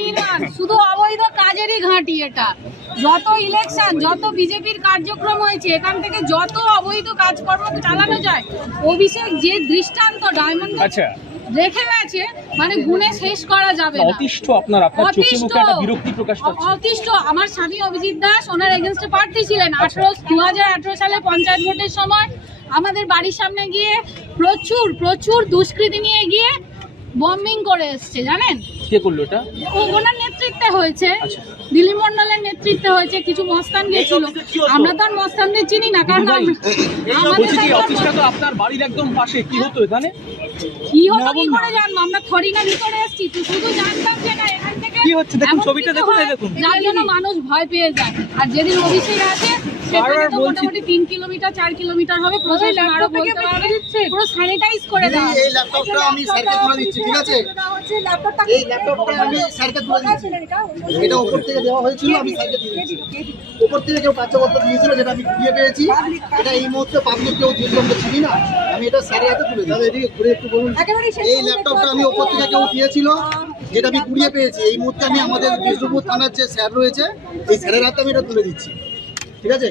নির্মাণ শুধু অবৈধ কাজেরই ঘাঁটি। এটা যত ইলেকশন, যত বিজেপির কার্যক্রম হয়েছে, এখান থেকে যত অবৈধ কাজকর্ম চালানো যায়, অভিষেক যে দৃষ্টান্ত ডায়মন্ড রেখে গেছে, মানে গুণে শেষ করা যাবে না। অতিষ্ঠ আপনার চোখে মুখে একটা বিরক্তি প্রকাশ পাচ্ছে। অতিষ্ঠ। আমার স্বামী অভিজিৎ দাস ওনার এগেনস্টে প্রার্থী ছিলেন 2018 সালে পঞ্চায়েত ভোটের সময়। আমাদের বাড়ির সামনে গিয়ে প্রচুর দুষ্কৃতী নিয়ে গিয়ে বম্বিং করে এসছে। জানেন কে করলো এটা? ওনার নেতৃত্বে হয়েছে, দিলীপ মন্ডলের নেতৃত্বে হয়েছে। কিছু মস্তান গেছিল, আমরা তো আর মস্তানদের চিনি না, কারণ অফিসটা তো আপনার বাড়ির একদম পাশে। কি হতো এখানে? কি হতো কি করে জানবো? আমরা থরিনা ভিতরে এসেছি, তো শুধু জানতাম যে না এখান থেকে কি হচ্ছে। দেখুন ছবিটা, দেখুন যার জন্য মানুষ ভয় পেয়ে যায়। আর যেদিন অভিষেক আছে সেখানে তো মোটামুটি 3 কিলোমিটার 4 কিলোমিটার হবে, প্রশাসন আরো বলতে পারবে, পুরো স্যানিটাইজ করে দেওয়া। এই ল্যাপটপটা আমি স্যারকে তুলে দিচ্ছি, ঠিক আছে? এই ল্যাপটপটা আমি স্যারকে তুলে দিচ্ছি। এটা উপর থেকে দেওয়া হয়েছিল, আমি স্যারকে দিয়ে দিচ্ছি। উপর থেকে কেউ কার্যকর্তা দিয়েছিল, যেটা আমি ঘুরিয়ে পেয়েছি। এটা এই মুহূর্তে পাবলিক কেউ দিয়েছিল, আমরা চিনি না। আমি এটা স্যারের হাতে তুলে দিচ্ছি। এদিকে ঘুরে একটু বলুন। এই ল্যাপটপটা আমি উপর থেকে কেউ দিয়েছিল, যেটা আমি ঘুরিয়ে পেয়েছি। এই মুহূর্তে আমি আমাদের বিষ্ণুপুর থানার যে স্যার রয়েছে, এই স্যারের হাতে আমি এটা তুলে দিচ্ছি, ঠিক আছে?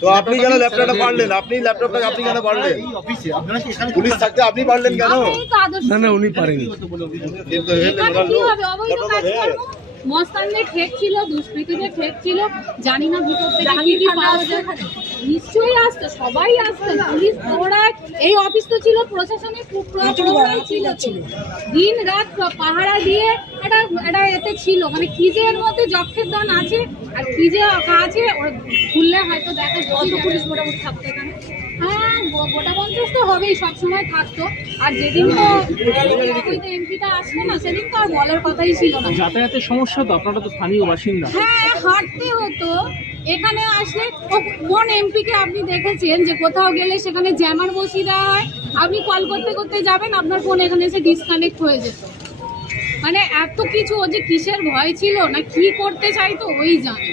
তো আপনি কেন ল্যাপটপটা পারলেন? আপনি ল্যাপটপটা আপনি কেন পারলেন? এই অফিসে আপনারা কি এখানে পুলিশ থাকতে আপনি পারলেন কেন? না না, উনি পারেনি। মস্তানদের ঠেক ছিল, দুষ্কৃতীদের ঠেক ছিল, জানি না ভিতর থেকে কি কি পাওয়া যায়। নিশ্চয়ই আসতো, সবাই আসতো, পুলিশ প্রহরায়। এই অফিস তো ছিল প্রশাসনের প্রহরায় ছিল, দিন রাত পাহারা দিয়ে এটা এতে ছিল। মানে কি যে এর মধ্যে যক্ষের দন আছে আর কি যে আছে, ওরা খুললে হয়তো দেখে কত পুলিশ মোটামুটি থাকতো এখানে। হ্যাঁ, গোটা 50 তো হবেই, সবসময় থাকতো। আর যেদিন তো এমপিটা আসলো না, সেদিন তো আর বলার কথাই ছিল না। যাতায়াতের সমস্যা তো, আপনারা তো স্থানীয় বাসিন্দা। হ্যাঁ, হাঁটতে হতো। এখানে আসলে কোন এমপিকে আপনি দেখেছেন যে কোথাও গেলে সেখানে জ্যামার বসিয়ে দেওয়া হয়? আপনি কল করতে করতে যাবেন, আপনার ফোন এখানে এসে ডিসকানেক্ট হয়ে যেত। মানে এত কিছু, ও যে কিসের ভয় ছিল না কি করতে চাইতো ওই জানে।